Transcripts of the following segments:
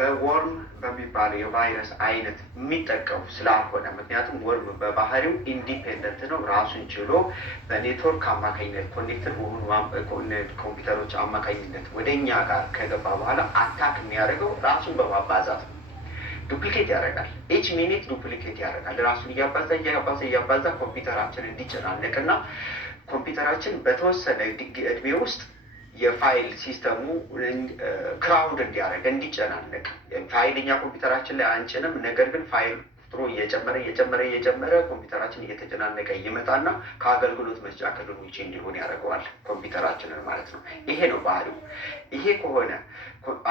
በወርም በሚባለው የቫይረስ አይነት የሚጠቀሙ ስላልሆነ፣ ምክንያቱም ወርም በባህሪው ኢንዲፔንደንት ነው። ራሱን ችሎ በኔትወርክ አማካኝነት ኮኔክትድ በሆኑ ኮምፒውተሮች አማካኝነት ወደ እኛ ጋር ከገባ በኋላ አታክ የሚያደርገው ራሱን በማባዛት ነው። ዱፕሊኬት ያደርጋል። ኤች ሚኒት ዱፕሊኬት ያደርጋል። ራሱን እያባዛ ኮምፒውተራችን እንዲጨናነቅና ኮምፒውተራችን በተወሰነ እድሜ ውስጥ የፋይል ሲስተሙ ክራውድ እንዲያደርግ እንዲጨናነቅ። ፋይል እኛ ኮምፒውተራችን ላይ አንጭንም፣ ነገር ግን ፋይል ቁጥሩ እየጨመረ ኮምፒውተራችን እየተጨናነቀ ይመጣና ከአገልግሎት መስጫ ክልል ውጭ እንዲሆን ያደርገዋል ኮምፒውተራችንን ማለት ነው። ይሄ ነው ባህሪው። ይሄ ከሆነ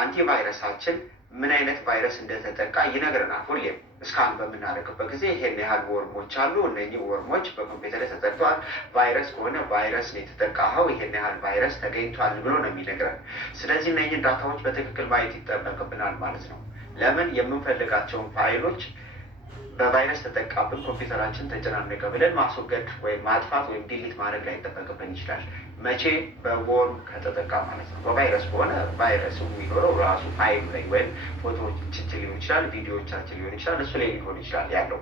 አንቲቫይረሳችን ምን አይነት ቫይረስ እንደተጠቃ ይነግረናል። ሁሌም እስካን በምናደርግበት ጊዜ ይሄን ያህል ወርሞች አሉ፣ እነኚህ ወርሞች በኮምፒውተር ላይ ተጠቅቷል። ቫይረስ ከሆነ ቫይረስ ነው የተጠቃኸው፣ ይሄን ያህል ቫይረስ ተገኝቷል ብሎ ነው የሚነግረን። ስለዚህ እነኚህን ዳታዎች በትክክል ማየት ይጠበቅብናል ማለት ነው። ለምን የምንፈልጋቸውን ፋይሎች በቫይረስ ተጠቃብን ኮምፒውተራችን ተጨናነቀ ብለን ማስወገድ ወይም ማጥፋት ወይም ዲሊት ማድረግ ላይ ይጠበቅብን ይችላል። መቼ? በወርም ከተጠቃ ማለት ነው። በቫይረስ ከሆነ ቫይረሱ የሚኖረው ራሱ ፋይሉ ላይ ወይም ፎቶዎቻችን ሊሆን ይችላል፣ ቪዲዮዎቻችን ሊሆን ይችላል፣ እሱ ላይ ሊሆን ይችላል ያለው።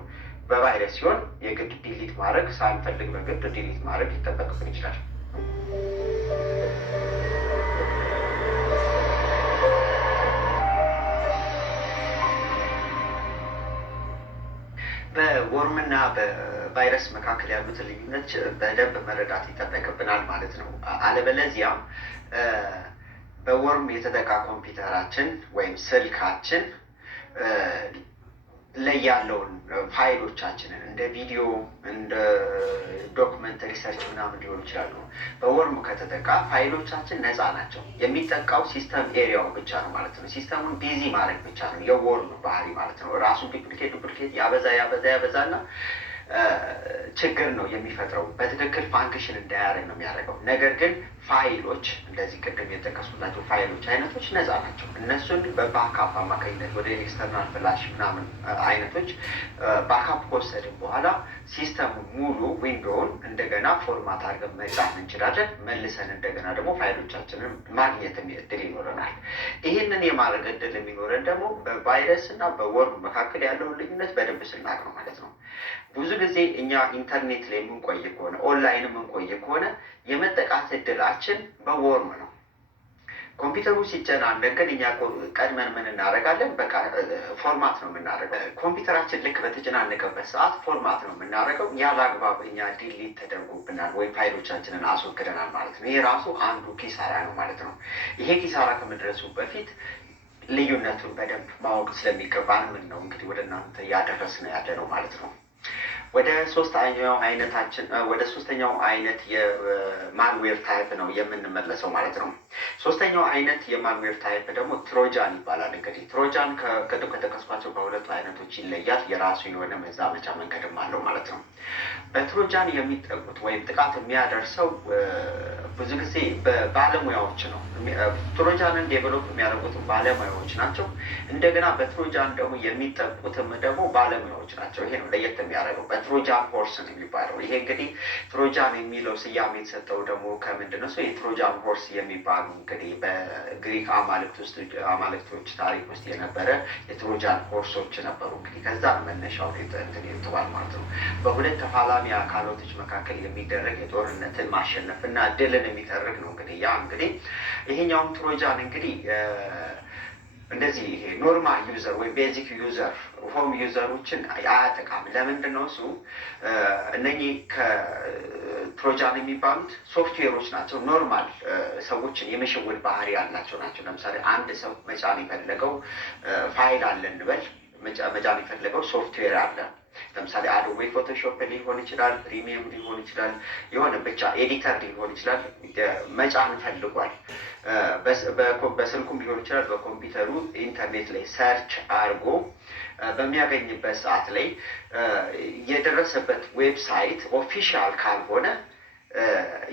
በቫይረስ ሲሆን የግድ ዲሊት ማድረግ ሳንፈልግ በግድ ዲሊት ማድረግ ይጠበቅብን ይችላል። በወርምና በቫይረስ መካከል ያሉትን ልዩነት በደንብ መረዳት ይጠበቅብናል ማለት ነው። አለበለዚያም በወርም የተጠቃ ኮምፒውተራችን ወይም ስልካችን ላይ ያለውን ፋይሎቻችንን እንደ ቪዲዮ፣ እንደ ዶክመንት ሪሰርች ምናምን ሊሆኑ ይችላሉ። በወርም ከተጠቃ ፋይሎቻችን ነፃ ናቸው። የሚጠቃው ሲስተም ኤሪያው ብቻ ነው ማለት ነው። ሲስተሙን ቢዚ ማድረግ ብቻ ነው የወርም ባህሪ ማለት ነው። ራሱን ዱፕሊኬት ያበዛና ችግር ነው የሚፈጥረው። በትክክል ፋንክሽን እንዳያደርግ ነው የሚያደርገው። ነገር ግን ፋይሎች እንደዚህ ቅድም የጠቀስኩላቸው ፋይሎች አይነቶች ነፃ ናቸው። እነሱን በባካፕ አማካኝነት ወደ ኤክስተርናል ፍላሽ ምናምን አይነቶች ባካፕ ከወሰድን በኋላ ሲስተሙ ሙሉ ዊንዶውን እንደገና ፎርማት አድርገን መጻፍ እንችላለን። መልሰን እንደገና ደግሞ ፋይሎቻችንን ማግኘት እድል ይኖረናል። ይህንን የማድረግ እድል የሚኖረን ደግሞ በቫይረስ እና በወርም መካከል ያለውን ልዩነት በደንብ ስናቅ ነው ማለት ነው። ብዙ ጊዜ እኛ ኢንተርኔት ላይ የምንቆይ ከሆነ ኦንላይን የምንቆይ ከሆነ የመጠቃት እድላችን በወርም ነው። ኮምፒውተሩ ሲጨናነቅ ግን እኛ ቀድመን ምን እናደርጋለን? በቃ ፎርማት ነው የምናደርገው። ኮምፒውተራችን ልክ በተጨናነቀበት ሰዓት ፎርማት ነው የምናደርገው። ያለ አግባብ እኛ ዲሊት ተደርጎብናል ወይም ፋይሎቻችንን አስወግደናል ማለት ነው። ይሄ ራሱ አንዱ ኪሳራ ነው ማለት ነው። ይሄ ኪሳራ ከመድረሱ በፊት ልዩነቱን በደንብ ማወቅ ስለሚገባን ምን ነው እንግዲህ ወደ እናንተ እያደረስን ያለ ነው ማለት ነው። ወደ ሶስተኛው አይነት የማልዌር ታይፕ ነው የምንመለሰው ማለት ነው። ሶስተኛው አይነት የማልዌር ታይፕ ደግሞ ትሮጃን ይባላል። እንግዲህ ትሮጃን ከቅድም ከጠቀስኳቸው በሁለቱ አይነቶች ይለያል። የራሱ የሆነ መዛመቻ መንገድም አለው ማለት ነው። በትሮጃን የሚጠቁት ወይም ጥቃት የሚያደርሰው ብዙ ጊዜ በባለሙያዎች ነው። ትሮጃንን ዴቨሎፕ የሚያደርጉትም ባለሙያዎች ናቸው። እንደገና በትሮጃን ደግሞ የሚጠቁትም ደግሞ ባለሙያዎች ናቸው። ይሄ ነው ለየት የሚያደርገው። በትሮጃን ሆርስ ነው የሚባለው። ይሄ እንግዲህ ትሮጃን የሚለው ስያሜ የተሰጠው ደግሞ ከምንድን ነው? የትሮጃን ሆርስ የሚባሉ እንግዲህ በግሪክ አማልክቶች ታሪክ ውስጥ የነበረ የትሮጃን ሆርሶች ነበሩ። እንግዲህ ከዛ መነሻው የተባል ማለት ነው። በሁለት ተፋላሚ አካላቶች መካከል የሚደረግ የጦርነትን ማሸነፍና ድልን የሚተርክ ነው። እንግዲህ ያ እንግዲህ ይሄኛውም ትሮጃን እንግዲህ እንደዚህ ይሄ ኖርማል ዩዘር ወይም ቤዚክ ዩዘር ሆም ዩዘሮችን አያጠቃም። ለምንድን ነው እሱ? እነኚህ ከትሮጃን የሚባሉት ሶፍትዌሮች ናቸው። ኖርማል ሰዎችን የመሸወድ ባህሪ ያላቸው ናቸው። ለምሳሌ አንድ ሰው መጫን የፈለገው ፋይል አለ እንበል፣ መጫን የፈለገው ሶፍትዌር አለ። ለምሳሌ አዶቤ ፎቶሾፕ ሊሆን ይችላል፣ ፕሪሚየም ሊሆን ይችላል፣ የሆነ ብቻ ኤዲተር ሊሆን ይችላል። መጫን ፈልጓል። በስልኩም ሊሆን ይችላል። በኮምፒውተሩ ኢንተርኔት ላይ ሰርች አድርጎ በሚያገኝበት ሰዓት ላይ የደረሰበት ዌብሳይት ኦፊሻል ካልሆነ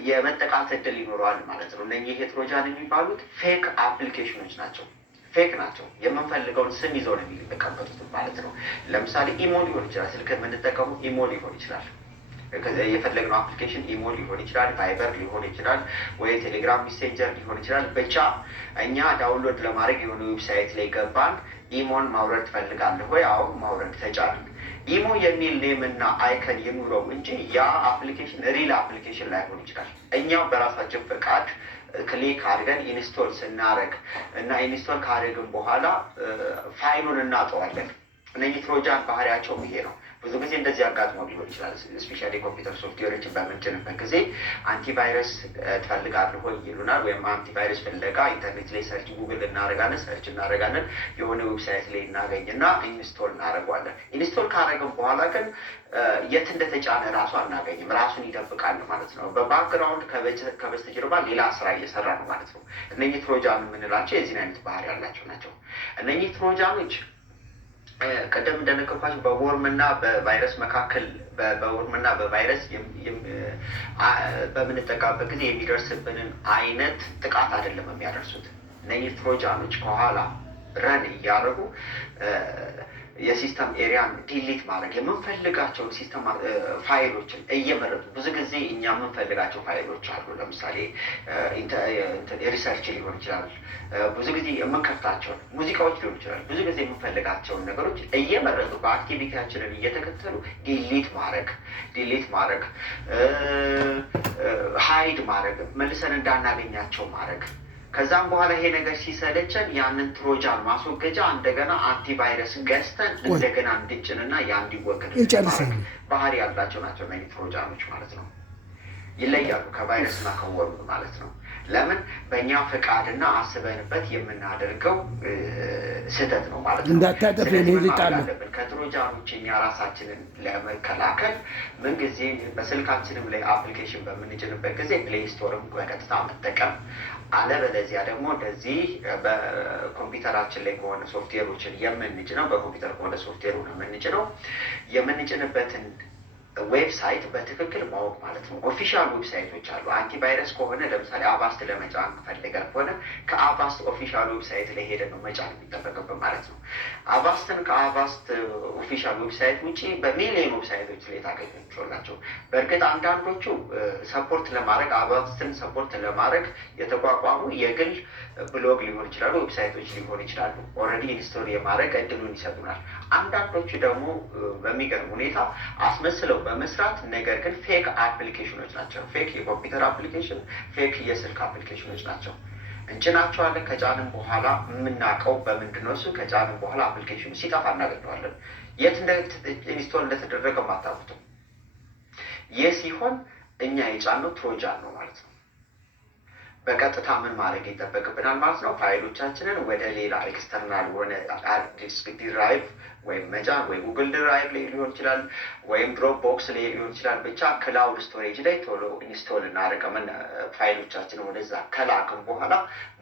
የመጠቃት እድል ይኖረዋል ማለት ነው። እነኚህ ትሮጃን የሚባሉት ፌክ አፕሊኬሽኖች ናቸው። ፌክ ናቸው። የምንፈልገውን ስም ይዘው ነው የሚጠቀምበቱት ማለት ነው። ለምሳሌ ኢሞ ሊሆን ይችላል። ስልክ የምንጠቀሙ ኢሞ ሊሆን ይችላል። የፈለግነው አፕሊኬሽን ኢሞ ሊሆን ይችላል፣ ቫይበር ሊሆን ይችላል፣ ወይ ቴሌግራም ሜሴንጀር ሊሆን ይችላል። ብቻ እኛ ዳውንሎድ ለማድረግ የሆነ ዌብሳይት ላይ ገባን። ኢሞን ማውረድ ትፈልጋለህ ወይ? አዎ ማውረድ ተጫነ። ኢሞ የሚል ኔም እና አይከን ይኑረው እንጂ ያ አፕሊኬሽን ሪል አፕሊኬሽን ላይሆን ይችላል። እኛው በራሳችን ፈቃድ ክሊክ አድርገን ኢንስቶል ስናደርግ እና ኢንስቶል ካደረግን በኋላ ፋይሉን እናጠዋለን። እነዚህ ትሮጃን ባህሪያቸው ይሄ ነው። ብዙ ጊዜ እንደዚህ አጋጥሞ ሊሆን ይችላል። ስፔሻሊ ኮምፒውተር ሶፍትዌሮችን በምንጭንበት ጊዜ አንቲቫይረስ ትፈልጋለህ ወይ ይሉናል። ወይም አንቲቫይረስ ፍለጋ ኢንተርኔት ላይ ሰርች ጉግል እናደርጋለን፣ ሰርች እናደርጋለን። የሆነ ዌብሳይት ላይ እናገኝና ኢንስቶል እናደርገዋለን። ኢንስቶል ካደረግን በኋላ ግን የት እንደተጫነ ራሱ አናገኝም። ራሱን ይደብቃል ማለት ነው። በባክግራውንድ ከበስተጀርባ ሌላ ስራ እየሰራ ነው ማለት ነው። እነኚህ ትሮጃን የምንላቸው የዚህን አይነት ባህሪ ያላቸው ናቸው። እነኚህ ትሮጃኖች ቀደም እንደነገርኳችሁ በወርም እና በቫይረስ መካከል በወርም እና በቫይረስ በምንጠቃበት ጊዜ የሚደርስብንን አይነት ጥቃት አይደለም የሚያደርሱት። እነዚህ ትሮጃኖች ከኋላ ረን እያደረጉ የሲስተም ኤሪያን ዲሊት ማድረግ የምንፈልጋቸውን ሲስተም ፋይሎችን እየመረጡ ብዙ ጊዜ እኛ የምንፈልጋቸው ፋይሎች አሉ። ለምሳሌ ሪሰርች ሊሆን ይችላል። ብዙ ጊዜ የምንከፍታቸውን ሙዚቃዎች ሊሆን ይችላል። ብዙ ጊዜ የምንፈልጋቸውን ነገሮች እየመረጡ በአክቲቪቲያችንን እየተከተሉ ዲሊት ማድረግ ሀይድ ማድረግ መልሰን እንዳናገኛቸው ማድረግ። ከዛም በኋላ ይሄ ነገር ሲሰለቸን ያንን ትሮጃን ማስወገጃ እንደገና አንቲቫይረስ ገዝተን እንደገና እንድጭንና ያ እንዲወገድ ባህሪ ያላቸው ናቸው እነዚህ ትሮጃኖች ማለት ነው። ይለያሉ ከቫይረስና ከወርም ማለት ነው። ለምን? በእኛ ፈቃድና አስበንበት የምናደርገው ስህተት ነው ማለት ነው። እንዳታጠፍልጣለብን ከትሮጃኖች እኛ ራሳችንን ለመከላከል ምንጊዜ በስልካችንም ላይ አፕሊኬሽን በምንጭንበት ጊዜ ፕሌይ ስቶርም በቀጥታ መጠቀም፣ አለበለዚያ ደግሞ እንደዚህ በኮምፒውተራችን ላይ ከሆነ ሶፍትዌሮችን የምንጭነው በኮምፒውተር ከሆነ ሶፍትዌሩ ነው የምንጭንበትን ዌብሳይት በትክክል ማወቅ ማለት ነው። ኦፊሻል ዌብሳይቶች አሉ። አንቲቫይረስ ከሆነ ለምሳሌ አቫስት ለመጫን ፈልገን ከሆነ ከአቫስት ኦፊሻል ዌብሳይት ላይ ሄደን ነው መጫን የሚጠበቅብን ማለት ነው። አቫስትን ከአቫስት ኦፊሻል ዌብሳይት ውጭ በሚሊዮን ዌብሳይቶች ላይ ታገኛቸዋላቸው። በእርግጥ አንዳንዶቹ ሰፖርት ለማድረግ አቫስትን ሰፖርት ለማድረግ የተቋቋሙ የግል ብሎግ ሊሆን ይችላሉ፣ ዌብሳይቶች ሊሆን ይችላሉ። ኦልሬዲ ኢንስቶል የማድረግ እድሉን ይሰጡናል። አንዳንዶቹ ደግሞ በሚገርም ሁኔታ አስመስለው በመስራት ነገር ግን ፌክ አፕሊኬሽኖች ናቸው። ፌክ የኮምፒውተር አፕሊኬሽን፣ ፌክ የስልክ አፕሊኬሽኖች ናቸው። እንጭናቸዋለን። ከጫንም በኋላ የምናውቀው በምንድን ነው? እሱ ከጫንም በኋላ አፕሊኬሽኑ ሲጠፋ እናገኘዋለን። የት ኢንስቶል እንደተደረገ አታውቁትም። ይህ ሲሆን እኛ የጫነው ትሮጃን ነው ማለት ነው። በቀጥታ ምን ማድረግ ይጠበቅብናል ማለት ነው? ፋይሎቻችንን ወደ ሌላ ኤክስተርናል ሆነ ዲስክ ድራይቭ ወይም መጫን ወይ ጉግል ድራይቭ ላይ ሊሆን ይችላል፣ ወይም ድሮፕ ቦክስ ላይ ሊሆን ይችላል። ብቻ ክላውድ ስቶሬጅ ላይ ቶሎ ኢንስቶል እናደርገን ፋይሎቻችንን ወደዛ ከላክም በኋላ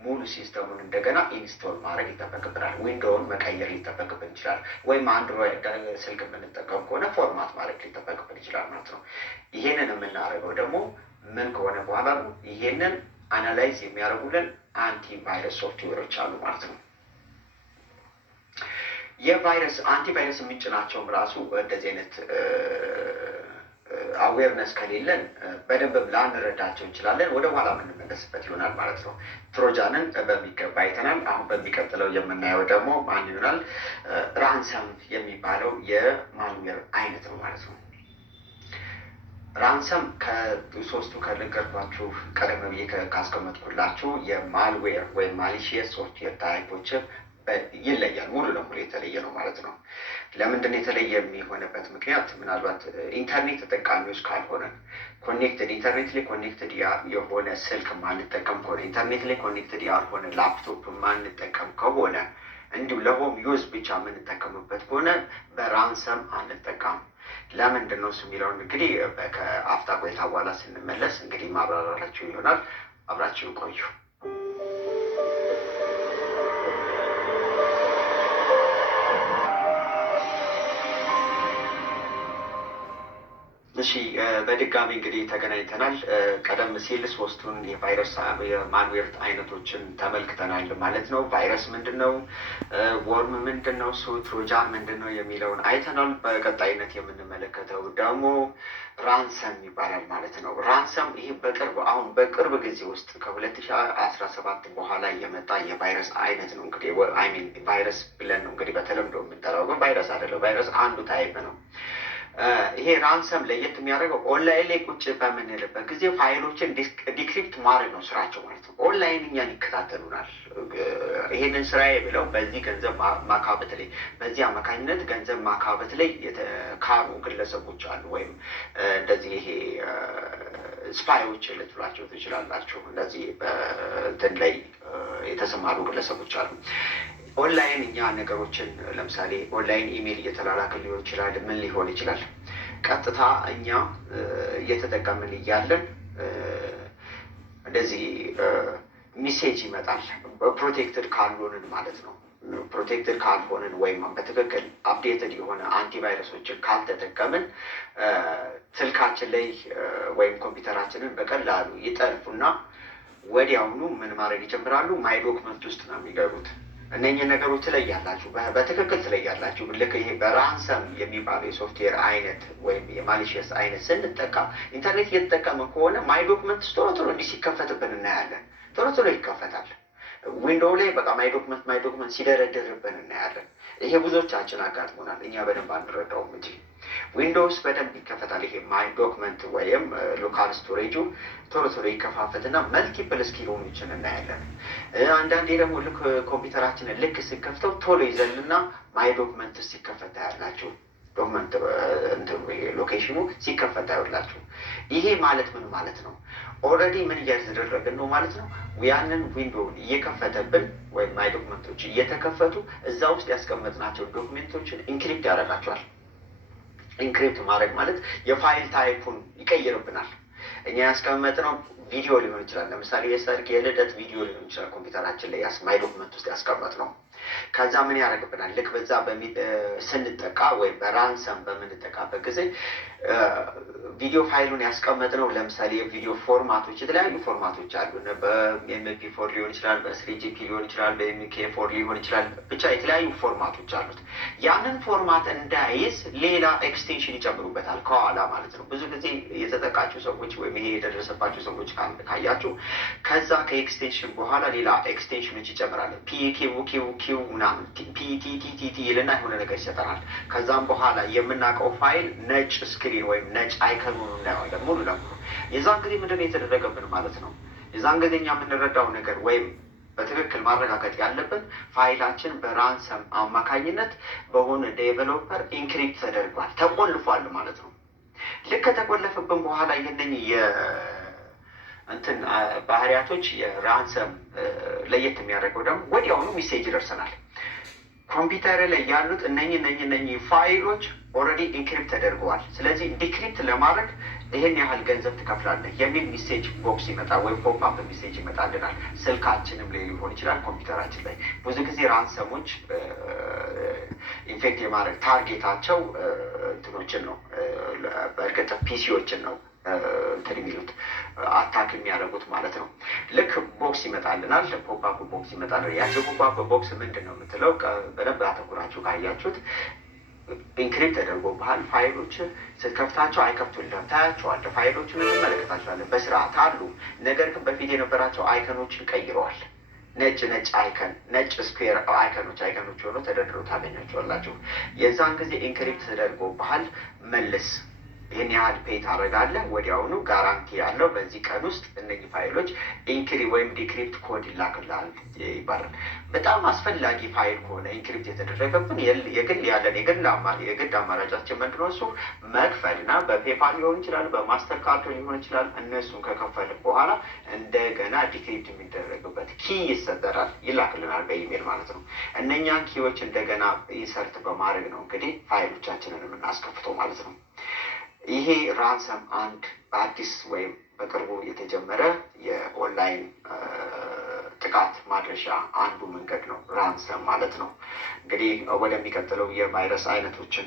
ሙሉ ሲስተሙን እንደገና ኢንስቶል ማድረግ ይጠበቅብናል። ዊንዶውን መቀየር ሊጠበቅብን ይችላል። ወይም አንድሮይድ ስልክ የምንጠቀም ከሆነ ፎርማት ማድረግ ሊጠበቅብን ይችላል ማለት ነው። ይሄንን የምናደርገው ደግሞ ምን ከሆነ በኋላ ነው? ይሄንን አናላይዝ የሚያደርጉልን አንቲቫይረስ ሶፍትዌሮች አሉ ማለት ነው። አንቲቫይረስ የምንጭናቸውም ራሱ እንደዚህ አይነት አዌርነስ ከሌለን በደንብ ላንረዳቸው እንችላለን። ወደ ኋላ የምንመለስበት ይሆናል ማለት ነው። ትሮጃንን በሚገባ አይተናል። አሁን በሚቀጥለው የምናየው ደግሞ ማን ይሆናል? ራንሰም የሚባለው የማልዌር አይነት ነው ማለት ነው። ራንሰም ከሶስቱ ከነገርኳችሁ ቀደም ብዬ ካስቀመጥኩላችሁ የማልዌር ወይም ማሊሺየስ ሶፍትዌር ታይፖች ይለያል። ሙሉ ለሙሉ የተለየ ነው ማለት ነው። ለምንድን የተለየ የሚሆንበት ምክንያት ምናልባት ኢንተርኔት ተጠቃሚዎች ካልሆነ ኢንተርኔት ላይ ኮኔክትድ የሆነ ስልክ ማንጠቀም ከሆነ ኢንተርኔት ላይ ኮኔክትድ ያልሆነ ላፕቶፕ ማንጠቀም ከሆነ እንዲሁ ለሆም ዩዝ ብቻ የምንጠቀምበት ከሆነ በራንሰም አንጠቀም። ለምንድን ነው የሚለውን እንግዲህ ከአፍታ ቆይታ በኋላ ስንመለስ እንግዲህ ማብራራላችሁ ይሆናል። አብራችሁ ቆዩ። እሺ በድጋሚ እንግዲህ ተገናኝተናል። ቀደም ሲል ሶስቱን የቫይረስ የማልዌር አይነቶችን ተመልክተናል ማለት ነው። ቫይረስ ምንድን ነው፣ ወርም ምንድን ነው፣ ትሮጃን ምንድን ነው የሚለውን አይተናል። በቀጣይነት የምንመለከተው ደግሞ ራንሰም ይባላል ማለት ነው። ራንሰም ይሄ በቅርብ ጊዜ ውስጥ ከ2017 በኋላ የመጣ የቫይረስ አይነት ነው። እንግዲህ አይሚን ቫይረስ ብለን ነው እንግዲህ በተለምዶ የምንጠራው፣ ግን ቫይረስ አይደለም። ቫይረስ አንዱ ታይፕ ነው። ይሄ ራንሰም ለየት የሚያደርገው ኦንላይን ላይ ቁጭ በምንልበት ጊዜ ፋይሎችን ዲክሪፕት ማድረግ ነው ስራቸው ማለት ነው። ኦንላይን እኛን ይከታተሉናል። ይሄንን ስራዬ ብለው በዚህ ገንዘብ ማካበት ላይ በዚህ አማካኝነት ገንዘብ ማካበት ላይ የተካኑ ግለሰቦች አሉ። ወይም እንደዚህ ይሄ ስፓዮች ልትሏቸው ትችላላችሁ። እንደዚህ በእንትን ላይ የተሰማሩ ግለሰቦች አሉ። ኦንላይን እኛ ነገሮችን ለምሳሌ ኦንላይን ኢሜይል እየተላላክን ሊሆን ይችላል። ምን ሊሆን ይችላል? ቀጥታ እኛ እየተጠቀምን እያለን እንደዚህ ሚሴጅ ይመጣል። ፕሮቴክትድ ካልሆንን ማለት ነው። ፕሮቴክትድ ካልሆንን ወይም በትክክል አፕዴትድ የሆነ አንቲቫይረሶችን ካልተጠቀምን ስልካችን ላይ ወይም ኮምፒውተራችንን በቀላሉ ይጠልፉና ወዲያውኑ ምን ማድረግ ይጀምራሉ? ማይ ዶክመንት ውስጥ ነው የሚገቡት። እነኝህ ነገሮች ትለያላችሁ፣ በትክክል ትለያላችሁ። ልክ ይሄ በራንሰም የሚባለው የሶፍትዌር አይነት ወይም የማሊሽየስ አይነት ስንጠቀም ኢንተርኔት እየተጠቀመ ከሆነ ማይ ዶክመንት ቶሎ እንዲህ ሲከፈትብን እናያለን። ቶሎ ይከፈታል። ዊንዶው ላይ በቃ ማይ ዶክመንት ሲደረድርብን እናያለን። ይሄ ብዙዎቻችን አጋጥሞናል። እኛ በደንብ አንረዳውም እንጂ ዊንዶውስ በደንብ ይከፈታል። ይሄ ማይ ዶክመንት ወይም ሎካል ስቶሬጁ ቶሎ ይከፋፈትና መልቲፕል ስክሪኖችን እናያለን። አንዳንዴ ደግሞ ልክ ኮምፒውተራችንን ልክ ስንከፍተው ቶሎ ይዘልና ማይ ዶክመንት ሲከፈት ያላችሁ ዶክመንት ሎኬሽኑ ሲከፈት ያላችሁ። ይሄ ማለት ምን ማለት ነው? ኦልሬዲ ምን እያደረግን ነው ማለት ነው? ያንን ዊንዶውን እየከፈተብን ወይም ማይ ዶክመንቶች እየተከፈቱ እዛ ውስጥ ያስቀመጥናቸው ዶክሜንቶችን ኢንክሪፕት ያደርጋቸዋል። ኢንክሪፕት ማድረግ ማለት የፋይል ታይፑን ይቀይርብናል። እኛ ያስቀመጥነው ቪዲዮ ሊሆን ይችላል። ለምሳሌ የሰርግ የልደት ቪዲዮ ሊሆን ይችላል። ኮምፒውተራችን ላይ ማይ ዶክመንት ውስጥ ያስቀመጥነው ከዛ ምን ያደርግብናል? ልክ በዛ ስንጠቃ ወይም በራንሰም በምንጠቃበት ጊዜ ቪዲዮ ፋይሉን ያስቀመጥነው ለምሳሌ የቪዲዮ ፎርማቶች የተለያዩ ፎርማቶች አሉ። በኤምፒ4 ሊሆን ይችላል፣ በ3ጂፒ ሊሆን ይችላል፣ በኤምኬ4 ሊሆን ይችላል። ብቻ የተለያዩ ፎርማቶች አሉት። ያንን ፎርማት እንዳይዝ ሌላ ኤክስቴንሽን ይጨምሩበታል ከኋላ ማለት ነው። ብዙ ጊዜ የተጠቃችሁ ሰዎች ወይም ይሄ የደረሰባቸው ሰዎች ካያችሁ ከዛ ከኤክስቴንሽን በኋላ ሌላ ኤክስቴንሽኖች ይጨምራል። ኪው ምናምን ፒቲቲቲ ይልና የሆነ ነገር ይሰጠናል። ከዛም በኋላ የምናውቀው ፋይል ነጭ ስክሪን ወይም ነጭ አይከኑን እናየዋለን ሙሉ ለሙሉ። የዛን ጊዜ ምንድን ነው የተደረገብን ማለት ነው? የዛን ጊዜ እኛ የምንረዳው ነገር ወይም በትክክል ማረጋገጥ ያለብን ፋይላችን በራንሰም አማካኝነት በሆነ ዴቨሎፐር ኢንክሪፕት ተደርጓል፣ ተቆልፏል ማለት ነው። ልክ ከተቆለፈብን በኋላ ይህንን እንትን ባህሪያቶች የራንሰም ለየት የሚያደርገው ደግሞ ወዲያውኑ ሚሴጅ ይደርሰናል። ኮምፒውተር ላይ ያሉት እነኚህ ፋይሎች ኦልሬዲ ኢንክሪፕት ተደርገዋል። ስለዚህ ዲክሪፕት ለማድረግ ይህን ያህል ገንዘብ ትከፍላለህ የሚል ሚሴጅ ቦክስ ይመጣል፣ ወይም ፖፕአፕ ሚሴጅ ይመጣልናል። ስልካችንም ላይ ሊሆን ይችላል፣ ኮምፒውተራችን ላይ። ብዙ ጊዜ ራንሰሞች ኢንፌክት የማድረግ ታርጌታቸው እንትኖችን ነው፣ በእርግጥ ፒሲዎችን ነው እንትን የሚሉት አታክ የሚያደርጉት ማለት ነው። ልክ ቦክስ ይመጣልናል፣ ፖፕአፕ ቦክስ ይመጣል። ያቸው ፖፕአፕ ቦክስ ምንድን ነው የምትለው? በደንብ አተኩራችሁ ካያችሁት ኢንክሪፕት ተደርጎብሃል። ፋይሎች ስትከፍታቸው አይከፍቱልህም። ታያቸዋለህ፣ ፋይሎችን እንመለከታቸዋለን፣ በስርዓት አሉ። ነገር ግን በፊት የነበራቸው አይከኖችን ቀይረዋል። ነጭ አይከን፣ ነጭ ስኩዌር አይከኖች ሆነው ተደርድረው ታገኛቸዋላችሁ። የዛን ጊዜ ኢንክሪፕት ተደርጎብሃል፣ መልስ ይህን ያህል ፔይ ታደርጋለህ። ወዲያውኑ ጋራንቲ ያለው በዚህ ቀን ውስጥ እነዚህ ፋይሎች ወይም ዲክሪፕት ኮድ ይላክልሃል ይባላል። በጣም አስፈላጊ ፋይል ከሆነ ኢንክሪፕት የተደረገብን የግድ አማራጫችን ምንድን ነው? እሱ መክፈልና በፔፓል ሊሆን ይችላል፣ በማስተር ካርድ ሊሆን ይችላል። እነሱን ከከፈልን በኋላ እንደገና ዲክሪፕት የሚደረግበት ኪ ይሰጠናል፣ ይላክልናል በኢሜል ማለት ነው። እነኛን ኪዎች እንደገና ኢንሰርት በማድረግ ነው እንግዲህ ፋይሎቻችንን የምናስከፍተው ማለት ነው። ይሄ ራንሰም አንድ በአዲስ ወይም በቅርቡ የተጀመረ የኦንላይን ጥቃት ማድረሻ አንዱ መንገድ ነው ራንሰም ማለት ነው። እንግዲህ ወደሚቀጥለው የቫይረስ አይነቶችን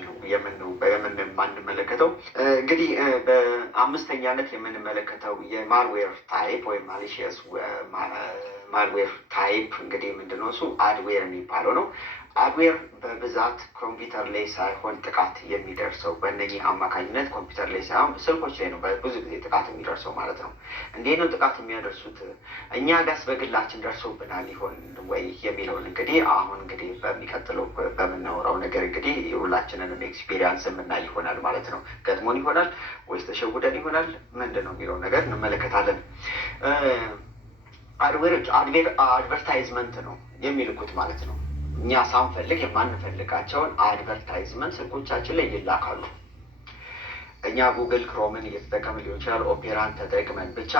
የምንመለከተው እንግዲህ በአምስተኛነት የምንመለከተው የማልዌር ታይፕ ወይም ማሊሺየስ ማልዌር ታይፕ እንግዲህ ምንድነው እሱ አድዌር የሚባለው ነው። አድዌር በብዛት ኮምፒውተር ላይ ሳይሆን ጥቃት የሚደርሰው በእነኚህ አማካኝነት ኮምፒውተር ላይ ሳይሆን ስልኮች ላይ ነው ብዙ ጊዜ ጥቃት የሚደርሰው ማለት ነው። እንዴት ነው ጥቃት የሚያደርሱት? እኛ ጋስ በግላችን ደርሶብናል ይሆን ወይ የሚለውን እንግዲህ አሁን እንግዲህ በሚቀጥለው በምናወራው ነገር እንግዲህ ሁላችንንም ኤክስፔሪንስ የምናይ ይሆናል ማለት ነው። ገጥሞን ይሆናል ወይስ ተሸውደን ይሆናል ምንድን ነው የሚለውን ነገር እንመለከታለን። አድቨርታይዝመንት ነው የሚልኩት ማለት ነው። እኛ ሳንፈልግ የማንፈልጋቸውን አድቨርታይዝመንት ስልኮቻችን ላይ ይላካሉ። እኛ ጉግል ክሮምን እየተጠቀምን ሊሆን ይችላል፣ ኦፔራን ተጠቅመን ብቻ